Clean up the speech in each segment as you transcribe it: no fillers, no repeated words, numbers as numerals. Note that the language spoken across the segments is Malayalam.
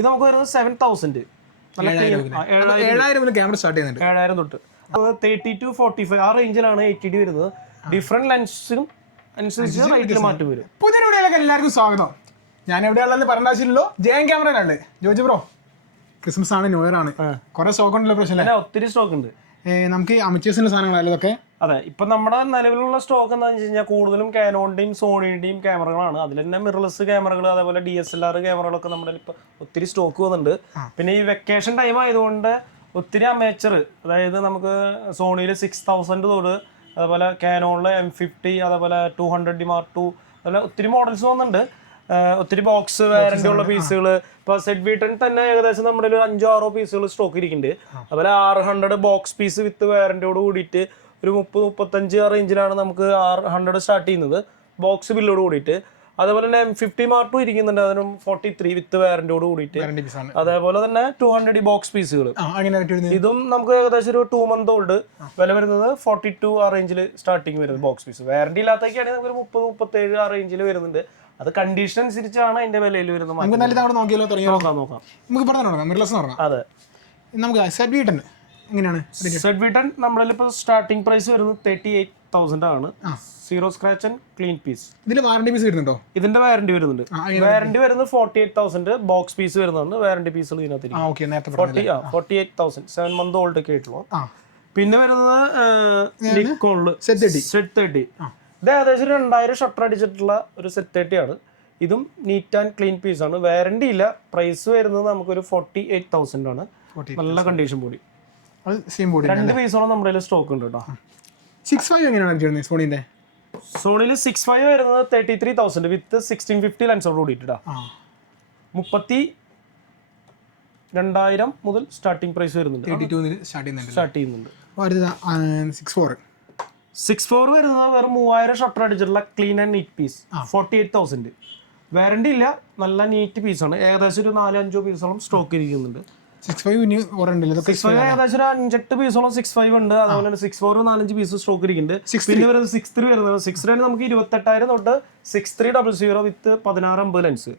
ഇത് നമുക്ക് വരുന്നത് 7000. 7000 ക്യാമറ സ്റ്റാർട്ട് ചെയ്യുന്നുണ്ട്. 7000 തൊട്ട് 30 to 45 ആ റേഞ്ചിലാണ് 80D വരുന്നത്. ഡിഫറെന്റ് ലെൻസും അനുസരിച്ച് റേറ്റിൽ മാറ്റം വരും. പുതിയ വീഡിയോയിലേക്ക് എല്ലാവർക്കും സ്വാഗതം. ഞാൻ എവിടെയാണെന്ന് പറയേണ്ട ആവശ്യമില്ലല്ലോ, ജയൻ ക്യാമറയിലാണ്. ജോജി ബ്രോ, ക്രിസ്മസ് ആണ്, ന്യൂ ഇയർ ആണ്, കുറെ സ്റ്റോക്ക് ഉണ്ടല്ലോ പ്രശ്നമില്ല? ഒത്തിരി സ്റ്റോക്ക് ഉണ്ട്. നമുക്ക് അമച്ചേഴ്സിന്റെ സാധനങ്ങളല്ലേ ഇതൊക്കെ? അതെ, ഇപ്പൊ നമ്മുടെ നിലവിലുള്ള സ്റ്റോക്ക് എന്താണെന്ന് വെച്ച് കഴിഞ്ഞാൽ കൂടുതലും കാനോണിന്റെയും സോണിയുടെയും ക്യാമറകളാണ്. അതിൽ തന്നെ മിറർലെസ് ക്യാമറകൾ, അതേപോലെ DSLR ക്യാമറകളൊക്കെ നമ്മുടെ ഇപ്പൊ ഒത്തിരി സ്റ്റോക്ക് വന്നിട്ടുണ്ട്. പിന്നെ ഈ വെക്കേഷൻ ടൈം ആയതുകൊണ്ട് ഒത്തിരി അമേച്ചർ, അതായത് നമുക്ക് സോണിയിൽ 6000 തൊട്ട്, അതേപോലെ കാനോണിൽ M50, അതേപോലെ 200D Mark II, അതുപോലെ ഒത്തിരി മോഡൽസ് വന്നിട്ടുണ്ട്. ഒത്തിരി ബോക്സ് വാറന്റി ഉള്ള പീസുകൾ ഇപ്പൊ ZV-10 തന്നെ ഏകദേശം നമ്മുടെ ഒരു 5-6 പീസുകൾ സ്റ്റോക്ക് ഇരിക്കുന്നുണ്ട്. അതുപോലെ 600 ബോക്സ് പീസ് വിത്ത് വാറന്റിയോട് കൂടിയിട്ട് ഒരു 30-35 റേഞ്ചിലാണ് നമുക്ക് 600 സ്റ്റാർട്ട് ചെയ്യുന്നത്, ബോക്സ് ബില്ലോട് കൂടിയിട്ട്. അതേപോലെ തന്നെ M50 Mark II ഇരിക്കുന്നുണ്ട്, അതിനും 43 വിത്ത് വാറന്റിയോട് കൂടിയിട്ട്. അതേപോലെ തന്നെ 200D ബോക്സ് പീസുകൾ, ഇതും നമുക്ക് ഏകദേശം ഒരു 2 month ഓൾഡ്, വില വരുന്നത് 42 ആ റേഞ്ചിൽ സ്റ്റാർട്ടിങ് വരുന്നത് ബോക്സ് പീസ്. വാറന്റി ഇല്ലാത്തൊക്കെയാണെങ്കിൽ നമുക്ക് 30-37 ആ റേഞ്ചിൽ വരുന്നുണ്ട്. അത് കണ്ടീഷൻ അനുസരിച്ചാണ് അതിന്റെ വിലയിൽ വരുന്നത്. അതെ, നമുക്ക് ZV-10 നമ്മളിപ്പോ സ്റ്റാർട്ടിംഗ് പ്രൈസ് വരുന്നത് 38,000 ആണ്. Zero scratch and clean piece. ഇതിന്റെ വാറന്റി പീസ് വരുന്നുണ്ടോ? ഇതിന്റെ വാറന്റി വരുന്നുണ്ട്. വാറന്റി വരുന്നത് 48,000. ബോക്സ് പീസ് വരുന്നുണ്ട്. വാറന്റി പീസുകൾ ഇതിനകത്ത് 48,000 7 month ഓൾഡ് ഒക്കെ ആയിട്ടുള്ളൂ. പിന്നെ വരുന്നത് നിക്കോണില് Z30. ഇത് ഏകദേശം 2000 ഷട്ടർ അടിച്ചിട്ടുള്ള ഒരു Z30 ആണ്. ഇതും നീറ്റ് ആൻഡ് ക്ലീൻ പീസ് ആണ്. വാറന്റി ഇല്ല. പ്രൈസ് വരുന്നത് നമുക്കൊരു 48,000 ആണ്. നല്ല കണ്ടീഷൻ ബോഡി. 2 പീസോളം നമ്മുടെ സ്റ്റോക്ക് ഉണ്ട് കേട്ടോ. 65 എങ്ങനെയാണ് സോണിന്റെ? സോണിയിൽ 65 വരുന്നത് 33,000 വിത്ത് 1650 ലെൻസോട് കൂടിയിട്ടാ. 32,000 മുതൽ സ്റ്റാർട്ടിംഗ് പ്രൈസ് വരുന്നുണ്ട്. സ്റ്റാർട്ട് ചെയ്യുന്നുണ്ട്. 64 വരുന്നത് വെറും 3000 ഷട്ടർ അടിച്ചിട്ടുള്ള clean and neat piece, 48,000. Warranty ഇല്ല, നല്ല നീറ്റ് പീസാണ്. ഏകദേശം ഒരു 4-5 പീസോളം സ്റ്റോക്ക് ഇരിക്കുന്നുണ്ട്. 65 ഏകദേശം ഒരു 5-8 പീസോളം 65 ഉണ്ട്. അതുപോലെ 64 4-5 പീസ് സ്റ്റോക്ക് ഇരിക്കുന്നുണ്ട്. പിന്നെ വരുന്നത് 63 വരുന്നത്. 63 നമുക്ക് 28,000 തൊട്ട് 6300 വിത്ത് 1650 ലെൻസ്.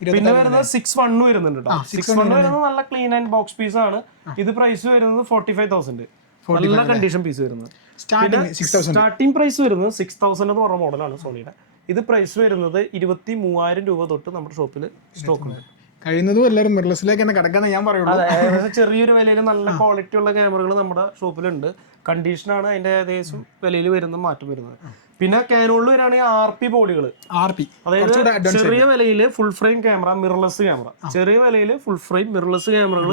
പിന്നെ വരുന്നത് 61 വരുന്നുണ്ട് കേട്ടോ. 61 വരുന്നത് നല്ല ക്ലീൻ ആൻഡ് ബോക്സ് പീസ് ആണ്. ഇത് പ്രൈസ് വരുന്നത് 45,000. നല്ല കണ്ടീഷൻ പീസ് വരുന്നത്. സ്റ്റാർട്ടിംഗ് പ്രൈസ് വരുന്നത് 6000 എന്ന് പറഞ്ഞ മോഡലാണ് സോണിയുടെ. ഇത് പ്രൈസ് വരുന്നത് 23,000 രൂപ തൊട്ട് നമ്മുടെ ഷോപ്പിൽ സ്റ്റോക്ക് ഉണ്ട്. കഴിയുന്നതും എല്ലാവരും മിറർലെസ്സിലേക്ക് തന്നെ കിടക്കാന്ന് ഞാൻ പറയുള്ളൂ. ഏകദേശം ചെറിയൊരു വിലയിൽ നല്ല ക്വാളിറ്റി ഉള്ള ക്യാമറകൾ നമ്മുടെ ഷോപ്പിലുണ്ട്. കണ്ടീഷനാണ് അതിന്റെ ഏകദേശം വിലയിൽ വരുന്ന മാറ്റം വരുന്നത്. പിന്നെ കാനോണിൽ വരികയാണെങ്കിൽ RP ബോഡികൾ, അതായത് ചെറിയ വിലയിൽ full frame camera, mirrorless camera, ചെറിയ വിലയിൽ ഫുൾ ഫ്രെയിം മിറർലെസ് ക്യാമറകൾ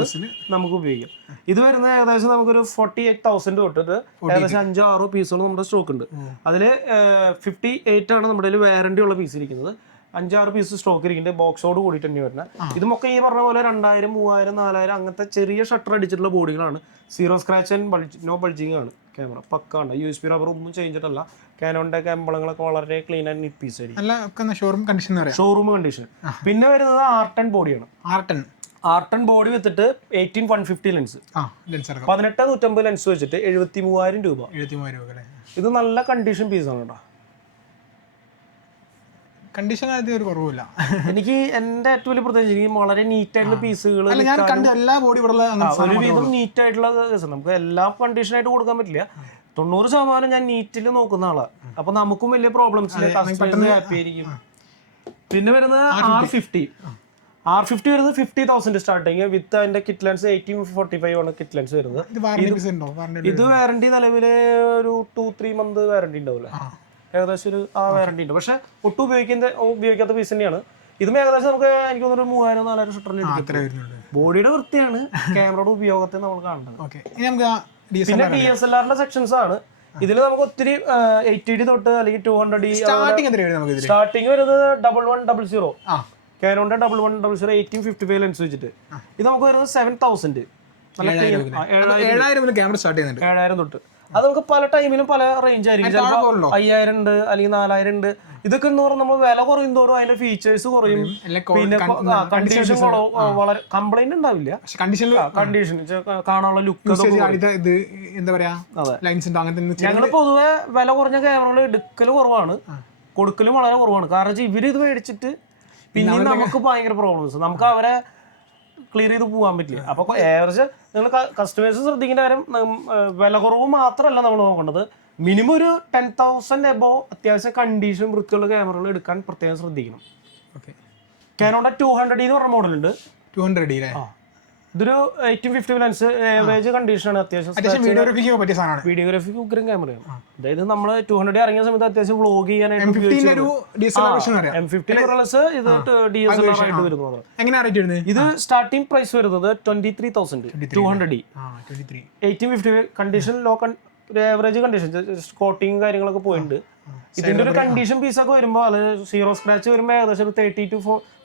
നമുക്ക് ഉപയോഗിക്കാം. ഇത് വരുന്ന ഏകദേശം നമുക്കൊരു 48,000 തൊട്ടിട്ട് ഏകദേശം 5-6 പീസുകൾ നമ്മുടെ സ്റ്റോക്ക് ഉണ്ട്. അതിൽ 58 ആണ് നമ്മുടെ വാറന്റി ഉള്ള പീസ് ഇരിക്കുന്നത്. 5-6 പീസ് സ്റ്റോക്ക് ഇരിക്കുന്നുണ്ട്, ബോക്സോട് കൂടിയിട്ട് തന്നെ വരുന്നത്. ഇതുമൊക്കെ ഈ പറഞ്ഞ പോലെ 2000, 3000, 4000 അങ്ങനത്തെ ചെറിയ ഷട്ടർ അടിച്ചിട്ടുള്ള ബോഡികളാണ്. Zero scratch and no bulging ആണ് ക്യാമറ. പക്കാണ്. USB റബ്ബർ ഒന്നും ചെയ്തിട്ടല്ല. കാനോണിന്റെ കമ്പളങ്ങളൊക്കെ വളരെ ക്ലീൻ ആൻഡ് നീറ്റ് പീസ് ആയിരിക്കും. Showroom condition. പിന്നെ വരുന്നത് R10 ബോഡിയാണ്. R10 ബോഡി വെച്ചിട്ട് 18-150 ലെൻസ്, 18-150 ലെൻസ് വെച്ചിട്ട് 73,000 രൂപ. ഇത് നല്ല കണ്ടീഷൻ പീസാണ് കേട്ടോ. കണ്ടീഷൻ ഒരു കുറവില്ല. എനിക്ക് എന്റെ ഏറ്റവും വലിയ പ്രത്യേകിച്ച് എനിക്ക് വളരെ നീറ്റ് ആയിട്ടുള്ള പീസുകൾ, ഒരുവിധം നീറ്റ് ആയിട്ടുള്ള നമുക്ക് എല്ലാ കണ്ടീഷനായിട്ട് കൊടുക്കാൻ പറ്റില്ല. 90% ഞാൻ നീറ്റിൽ നോക്കുന്ന ആളാണ്. അപ്പൊ നമുക്കും വലിയ പ്രോബ്ലംസ് ഇല്ല, കസ്റ്റമേഴ്സ് ഹാപ്പി ആയിരിക്കും. പിന്നെ വരുന്നത് R50 വരുന്നത് 50,000 സ്റ്റാർട്ടിങ് വിത്ത് അതിന്റെ കിറ്റ് ലെൻസ് 1845 ആണ് കിറ്റ് ലെൻസ് വരുന്നത്. ഇത് വാറന്റി നിലവില് ഒരു 2-3 month വാറന്റി ഉണ്ടാവില്ല, ഏകദേശം ഒരു വാറന്റി ഉണ്ട്. പക്ഷെ ഒട്ടും ഉപയോഗിക്കാത്ത പീസ് തന്നെയാണ്. ഇതും ഏകദേശം നമുക്ക് എനിക്ക് തോന്നുന്നു 3,000-4,000 ഷട്ടറിൽ ബോഡിയുടെ വൃത്തിയാണ് ക്യാമറയുടെ ഉപയോഗത്തെ നമ്മൾ കാണുന്നത്. പിന്നെ DSLR സെക്ഷൻസ് ആണ്. ഇതിൽ നമുക്ക് ഒത്തിരി 80D തൊട്ട് അല്ലെങ്കിൽ 200D സ്റ്റാർട്ടിങ് വരുന്നത് 1100 കാനോണിന്റെ 1100 1855 ലെൻസ് വെച്ചിട്ട്. ഇത് നമുക്ക് വരുന്നത് 7,000. 7,000 തൊട്ട്. അത് നമുക്ക് പല ടൈമിലും പല റേഞ്ച് ആയിരിക്കും. ചിലപ്പോൾ 5,000 ഉണ്ട്, അല്ലെങ്കിൽ 4,000 ഉണ്ട്. ഇതൊക്കെ എന്ന് പറഞ്ഞാൽ നമ്മൾ വില കുറയും തോറും അതിന്റെ ഫീച്ചേഴ്സ് കുറയും. പിന്നെ കണ്ടീഷൻ വളരെ കംപ്ലൈന്റ് ഉണ്ടാവില്ല. കണ്ടീഷൻ കാണാനുള്ള ലുക്ക്, ഞങ്ങൾ പൊതുവെ വില കുറഞ്ഞ ക്യാമറകൾ എടുക്കല് കുറവാണ്, കൊടുക്കലും വളരെ കുറവാണ്. കാരണം ഇവര് ഇത് മേടിച്ചിട്ട് പിന്നെ നമുക്ക് ഭയങ്കര പ്രോബ്ലംസ്. നമുക്ക് അവരെ ക്ലിയർ ചെയ്ത് പോകാൻ പറ്റില്ല. അപ്പോൾ ഏവറേജ് നിങ്ങൾ കസ്റ്റമേഴ്സ് ശ്രദ്ധിക്കേണ്ട കാര്യം വില കുറവ് മാത്രമല്ല നമ്മൾ നോക്കേണ്ടത്, മിനിമം ഒരു 10,000 എബോ അത്യാവശ്യം കണ്ടീഷൻ വൃത്തിയുള്ള ക്യാമറകൾ എടുക്കാൻ പ്രത്യേകം ശ്രദ്ധിക്കണം. ഓക്കെ. കാനോണിന്റെ 200D എന്ന് പറഞ്ഞ മോഡലുണ്ട്. 200D അല്ലേ? ഇതൊരു 1850 ലെൻസ്, ഏവറേജ് കണ്ടീഷനാണ്, അത്യാവശ്യം വീഡിയോഗ്രാഫിക്ക് പറ്റിയ സാധനമാണ്. വീഡിയോഗ്രാഫിക്ക് ഉഗ്രം ക്യാമറയാണ്. അതായത് നമ്മൾ 200D ഇറങ്ങിയ സമയത്ത് അത്യാവശ്യം വ്ളോഗ് ചെയ്യാനായിട്ട് M15 M15 ഇത് DSLR ആയിട്ട് വരുന്നത്. എങ്ങനെയാണ് റേറ്റ് വരുന്നത്? ഇത് സ്റ്റാർട്ടിംഗ് പ്രൈസ് വരുന്നത് 23,000 200D 1850 condition low average condition, coating കാര്യങ്ങളൊക്കെ പോയിട്ടുണ്ട്. ഇതിന്റെ ഒരു കണ്ടീഷൻ പീസൊക്കെ വരുമ്പോൾ അത് സീറോ സ്ക്രാച്ച് വരുമ്പോൾ ഏകദേശം 30 to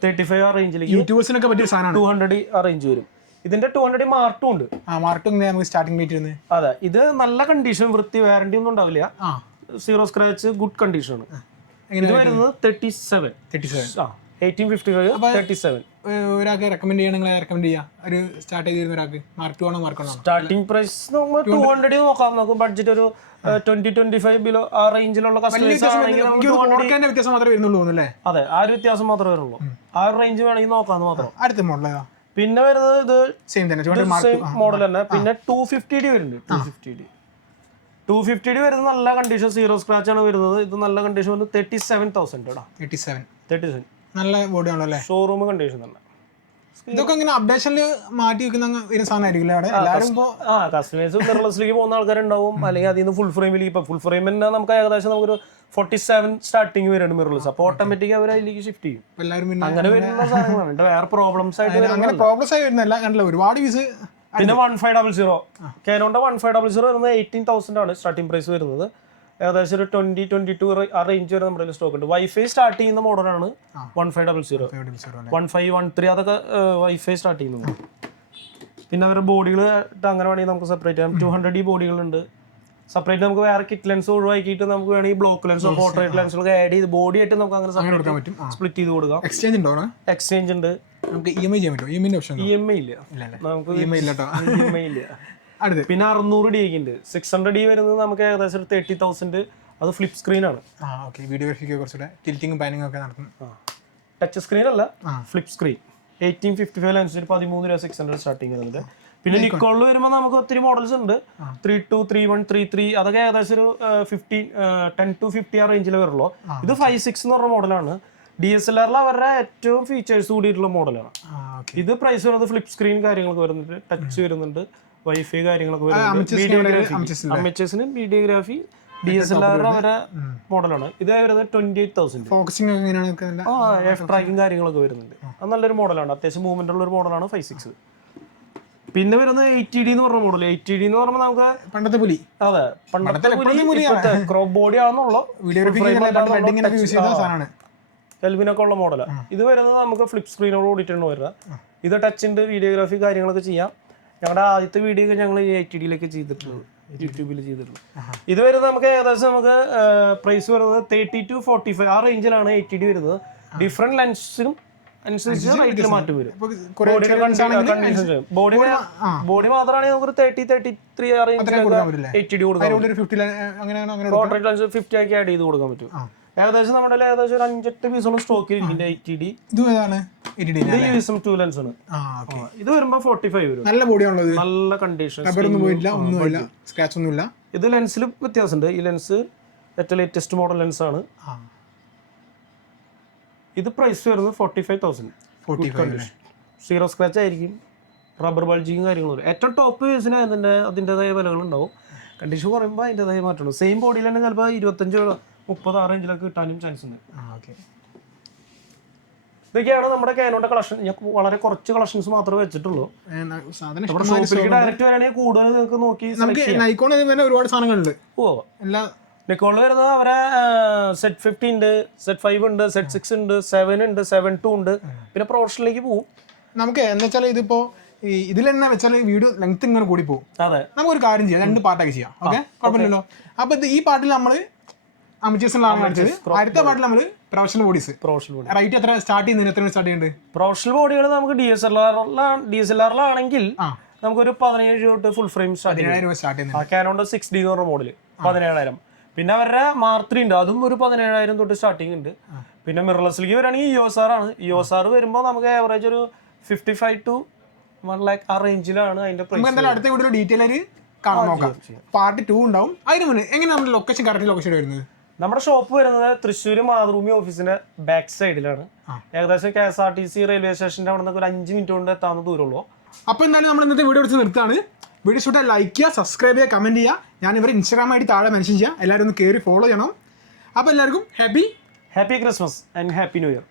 35 ആ റേഞ്ചിലേക്ക് യൂട്യൂബേഴ്സിനൊക്കെ പറ്റിയ സാധനമാണ്. 200D ആ റേഞ്ച് വരും. ഇതിന്റെ 200D മാർട്ടും ഉണ്ട്. സ്റ്റാർട്ടിംഗ് റേറ്റ് വരുന്നത്. അതെ, ഇത് നല്ല കണ്ടീഷൻ, വൃത്തി, വാറന്റി ഒന്നും ഉണ്ടാവില്ല, സീറോ സ്ക്രാച്ച്, ഗുഡ് കണ്ടീഷൻ ആണ്. ഇത് വരുന്നത് 37 1855 37. ഒരാൾക്ക് റെക്കമെൻഡ് ചെയ്യാ ഒരു സ്റ്റാർട്ട് ചെയ്തിരുന്ന ഒരാൾക്ക് മാർക്ക് 2 ആണോ മാർക്ക് 1 ആണോ? സ്റ്റാർട്ടിംഗ് പ്രൈസ് 200D നോക്കാം. നമുക്ക് ബഡ്ജറ്റ് ഒരു 20-25 ബിലോ ആ റേഞ്ചിലുള്ള കസ്റ്റമേഴ്സ് ആണെങ്കിൽ വ്യത്യാസം മാത്രമേ വരുന്നുള്ളൂ അല്ലേ? അതെ, ആ ഒരു വ്യത്യാസം മാത്രമേ വരുള്ളൂ. ആ ഒരു റേഞ്ച് വേണമെങ്കിൽ നോക്കാന്ന് മാത്രം. അടുത്ത മോഡൽ പിന്നെ വരുന്നത് ഇത് സെയിം മോഡൽ തന്നെ. പിന്നെ 250D വരുന്നുണ്ട്. 250D വരുന്നത് നല്ല കണ്ടീഷൻ, സീറോ സ്ക്രാച്ച് ആണ് വരുന്നത്. ഇത് നല്ല കണ്ടീഷൻ വരുന്നത് 37,000 നല്ല ബോഡി ആണല്ലോ. ഷോറൂം കണ്ടീഷൻ തന്നെ. ഇതൊക്കെ ഇങ്ങനെ അപ്ഡേഷനിൽ മാറ്റി വെക്കുന്ന സാധനമായിരിക്കും അവിടെ എല്ലാവരും. കസ്റ്റമേഴ്സ് മിറർലെസ്സിലേക്ക് പോകുന്ന ആൾക്കാരുണ്ടാവും, അല്ലെങ്കിൽ അതിൽ നിന്ന് ഫുൾ ഫ്രെയിമിലേക്ക്. ഇപ്പൊ ഫുൾ ഫ്രെയിം തന്നെ നമുക്ക് ഏകദേശം നമുക്കൊരു 47 സ്റ്റാർട്ടിങ് വരുന്നുണ്ട് മിറർലെസ്. അപ്പോൾ ഓട്ടോമാറ്റിക് അവർ അതിലേക്ക് ഷിഫ്റ്റ് ചെയ്യും. അങ്ങനെ വരുന്ന സാധനങ്ങളാണ്. വേറെ പ്രോബ്ലംസ് ആയിട്ട് വരുന്നില്ല. കണ്ടില്ല, ഒരുപാട് പീസ്. പിന്നെ 1500 കാനോണിന്റെ 1500 വരുന്നത് 18,000 ആണ് സ്റ്റാർട്ടിംഗ് പ്രൈസ് വരുന്നത്. ഏകദേശം ഒരു 20-22 ആ റേഞ്ച് വരെ നമ്മുടെ സ്റ്റോക്ക് ഉണ്ട്. വൈഫൈ സ്റ്റാർട്ട് ചെയ്യുന്ന മോഡലാണ് 1500 1513 അതൊക്കെ വൈഫൈ സ്റ്റാർട്ട് ചെയ്യുന്നത്. പിന്നെ അവരുടെ ബോഡികൾ അങ്ങനെ വേണമെങ്കിൽ നമുക്ക് സെപ്പറേറ്റ് ചെയ്യാം. 200D ബോഡികളുണ്ട്. സെപ്പറേറ്റ് നമുക്ക് വേറെ കിറ്റ് ലെൻസ് ഒഴിവാക്കിയിട്ട് നമുക്ക് വേണമെങ്കിൽ ബ്ലോക്ക് ലെൻസോ പോർട്രേറ്റ് ലെൻസുകളൊക്കെ ആഡ് ചെയ്ത് ബോഡി ആയിട്ട് നമുക്ക് അങ്ങനെ സ്പ്ലിറ്റ് ചെയ്ത് കൊടുക്കാം. എക്സ്ചേഞ്ച് ഉണ്ടോ? എക്സ്ചേഞ്ച് ഉണ്ട്. നമുക്ക് EMI ചെയ്യാൻ പറ്റുമോ? EMI ഓപ്ഷൻ ഇല്ല. നമുക്ക് EMI ഇല്ല. പിന്നെ 600D ഉണ്ട്. 600D വരുന്നത് നമുക്ക് ഏകദേശം 30,000. അത് ഫ്ലിപ്പ് സ്ക്രീൻ ആണ്. വീഡിയോഗ്രാഫിക്ക് കുറച്ചുകൂടെ ടിൽറ്റിംഗും പാനിങ്ങും ഒക്കെ നടത്തും. ടച്ച് സ്ക്രീൻ അല്ല, ഫ്ലിപ്പ് സ്ക്രീൻ. 1855 ലെൻസിന് 13 600 സ്റ്റാർട്ടിങ് വരുന്നത്. പിന്നെ നിക്കോണിൽ വരുമ്പോൾ നമുക്ക് ഒത്തിരി മോഡൽസ് ഉണ്ട്. 32, 31, 33 അതൊക്കെ ഏകദേശം ഒരു 10 to 50 ആ റേഞ്ചിൽ വരുള്ളൂ. ഇത് 56 എന്ന് പറഞ്ഞ മോഡലാണ്. DSLR അവരുടെ ഏറ്റവും ഫീച്ചേഴ്സ് കൂടിയിട്ടുള്ള മോഡലാണ്. ഇത് പ്രൈസ് വരുന്നത് ഫ്ലിപ്പ് സ്ക്രീൻ കാര്യങ്ങളൊക്കെ വരുന്നുണ്ട്, ടച്ച് വരുന്നുണ്ട്, വൈഫൈ കാര്യങ്ങളൊക്കെ വരുന്നുണ്ട്. അമേച്ചേഴ്സിന് വീഡിയോഗ്രാഫി DSLR അവരുടെ മോഡലാണ്. ഇത് വരുന്നത് 28,000. എഫ് ട്രാക്കിംഗ് കാര്യങ്ങളൊക്കെ വരുന്നുണ്ട്. അത് നല്ലൊരു മോഡലാണ്, അത്യാവശ്യം മൂവ്മെന്റ് ഉള്ള ഒരു മോഡലാണ് 56. പിന്നെ വരുന്നത് 80D എന്ന് പറഞ്ഞ മോഡൽ. 80D എന്ന് പറയുമ്പോൾ നമുക്ക് പണ്ടത്തെ പുലി. അതെ, പണ്ടത്തെ ക്രോപ്പ് ബോഡി ആണെന്നുള്ളൂ, എൽവിനൊക്കെ ഉള്ള മോഡലാണ്. ഇത് വരുന്നത് നമുക്ക് ഫ്ലിപ്പ് സ്ക്രീനോട് കൂടിയിട്ടാണ് വരുന്നത്. ഇത് ടച്ച് ഉണ്ട്, വീഡിയോഗ്രാഫി കാര്യങ്ങളൊക്കെ ചെയ്യാം. ഞങ്ങളുടെ ആദ്യത്തെ വീഡിയോ ഒക്കെ ഞങ്ങൾ 80Dയിലൊക്കെ ചെയ്തിട്ടുള്ളത്, യൂട്യൂബിൽ ചെയ്തിട്ടുള്ളത്. ഇത് വരുന്നത് നമുക്ക് ഏകദേശം നമുക്ക് പ്രൈസ് വരുന്നത് 30 to 45 ആ റേഞ്ചിലാണ് 80D വരുന്നത്. ഡിഫറെന്റ് ലെൻസിനും അനുസരിച്ച് റേറ്റിൽ മാറ്റം വരും. ബോഡി മാത്രമാണെങ്കിൽ നമുക്ക് 30-33 ആ റേഞ്ചിൽ 80D കൊടുക്കാം. പോർട്രേറ്റ് ലെൻസ് 50 ആക്കി ആഡ് ചെയ്ത് കൊടുക്കാൻ പറ്റും. ഏകദേശം നമ്മുടെ ഏകദേശം ഒരു 5-8 പീസോളം സ്റ്റോക്ക് ഇരിക്കും 80D. ഇത് USM 2 ലെൻസ് ആണ്. ഇത് വരുമ്പോ 45 വരും. നല്ല ബോഡിയാണുള്ളത്, നല്ല കണ്ടീഷൻ, സ്ക്രാച്ച് ഒന്നുമില്ല. ഇത് ലെൻസിൽ വ്യത്യാസമുണ്ട്. ഈ ലെൻസ് ഏറ്റവും ലേറ്റസ്റ്റ് മോഡൽ ലെൻസ് ആണ്. ഇത് പ്രൈസ് വരുന്നത് 45,000. സീറോ സ്ക്രാച്ച് ആയിരിക്കും, റബ്ബർ ബൾജിങ് കാര്യങ്ങളും. ഏറ്റവും ടോപ്പ് വേസിന് അതിൻ്റെതായ വിലകളുണ്ടാവും. കണ്ടീഷൻ പറയുമ്പോൾ അതിൻ്റെതായ മാറ്റമുണ്ട്. സെയിം ബോഡിയിൽ തന്നെ ചിലപ്പോൾ 25-30 ആ റേഞ്ചിലൊക്കെ കിട്ടാനും ചാൻസ് ഉണ്ട്. ഇതൊക്കെയാണ് നമ്മുടെ കാനോണിന്റെ കളക്ഷൻ. ഞാൻ വളരെ കുറച്ച് കളക്ഷൻസ് മാത്രമേ വെച്ചിട്ടുള്ളൂ. ഷോപ്പിലേക്ക് ഡയറക്റ്റ് വരാണെങ്കിൽ കൂടുതൽ നിങ്ങൾക്ക് നോക്കി ഒരുപാട് സാധനങ്ങളുണ്ട്. നിക്കോണിൽ വരുന്നത് അവരെ Z50 ഉണ്ട്, Z5 ഉണ്ട്, Z6 ഉണ്ട്, 7 ഉണ്ട്, 7.2 ഉണ്ട്. പിന്നെ പ്രൊഫഷണലിലേക്ക് പോകും. നമുക്ക് എന്താ വെച്ചാൽ ഇതിപ്പോ ഇതിൽ തന്നെ വെച്ചാൽ വീഡിയോ ലെങ്ത് ഇങ്ങനെ കൂടി പോകും. അതെ, നമുക്കൊരു കാര്യം ചെയ്യാം, 2 പാർട്ടാക്കി ചെയ്യാം. ഓക്കെ, കുഴപ്പമില്ലല്ലോ. അപ്പൊ ഈ പാർട്ടിൽ നമ്മള് അമേച്ചേഴ്സിലാണ് കാണിച്ചത്. അടുത്ത പാർട്ടിൽ നമ്മള് പ്രൊഫഷണൽ ബോഡീസ്. റൈറ്റ് എത്ര സ്റ്റാർട്ട് ചെയ്യുന്നത്? എത്ര സ്റ്റാർട്ട് ചെയ്യുന്നുണ്ട് പ്രൊഫഷണൽ ബോഡികൾ? നമുക്ക് DSLR-ലാണെങ്കിൽ നമുക്കൊരു 17 തൊട്ട് ഫുൾ ഫ്രെയിം സ്റ്റാർട്ട് ചെയ്യുന്നത്. കാനോണിന്റെ 6D എന്ന് പറഞ്ഞ മോഡല് 17,000. പിന്നെ അവരുടെ Mark III ഉണ്ട്, അതും ഒരു 17,000 തൊട്ട് സ്റ്റാർട്ടിങ് ഉണ്ട്. പിന്നെ മിറർലെസ്സിലേക്ക് വരികയാണെങ്കിൽ EOS R ആണ്. EOS R വരുമ്പോൾ നമുക്ക് ആവറേജ് ഒരു 55 to 1 lakh ആ റേഞ്ചിലാണ് അതിന്റെ നമുക്ക് പ്രൈസ്. എന്തായാലും അടുത്ത വീഡിയോ ഡീറ്റെയിൽ ആയിട്ട് കാണാൻ നോക്കാം. പാർട്ട് 2 ഉണ്ടാവും. അതിന് മുന്നേ എങ്ങനെ നമ്മുടെ ലൊക്കേഷൻ കറക്റ്റ് ലൊക്കേഷൻ വരുന്നത്? നമ്മുടെ ഷോപ്പ് വരുന്നത് തൃശ്ശൂർ മാതൃഭൂമി ഓഫീസിന്റെ ബാക്ക് സൈഡിലാണ്. ഏകദേശം KSRTC റെയിൽവേ സ്റ്റേഷന്റെ അവിടെ നിന്ന് ഒരു 5 മിനിറ്റ് കൊണ്ട് എത്താവുന്ന ദൂരമുള്ളൂ. അപ്പോൾ എന്തായാലും നമ്മൾ ഇന്നത്തെ വീഡിയോ എടുത്ത് നിർത്താണ്. വീഡിയോ ഇഷ്ടപ്പെട്ടാൽ ലൈക്ക് ചെയ്യുക, സബ്സ്ക്രൈബ് ചെയ്യുക, കമൻറ്റ് ചെയ്യുക. ഞാൻ ഇവരെ ഇൻസ്റ്റാഗ്രാം ആയിട്ട് താഴെ മെൻഷൻ ചെയ്യുക. എല്ലാവരും ഒന്ന് കയറി ഫോളോ ചെയ്യണം. അപ്പോൾ എല്ലാവർക്കും happy Christmas and happy new year.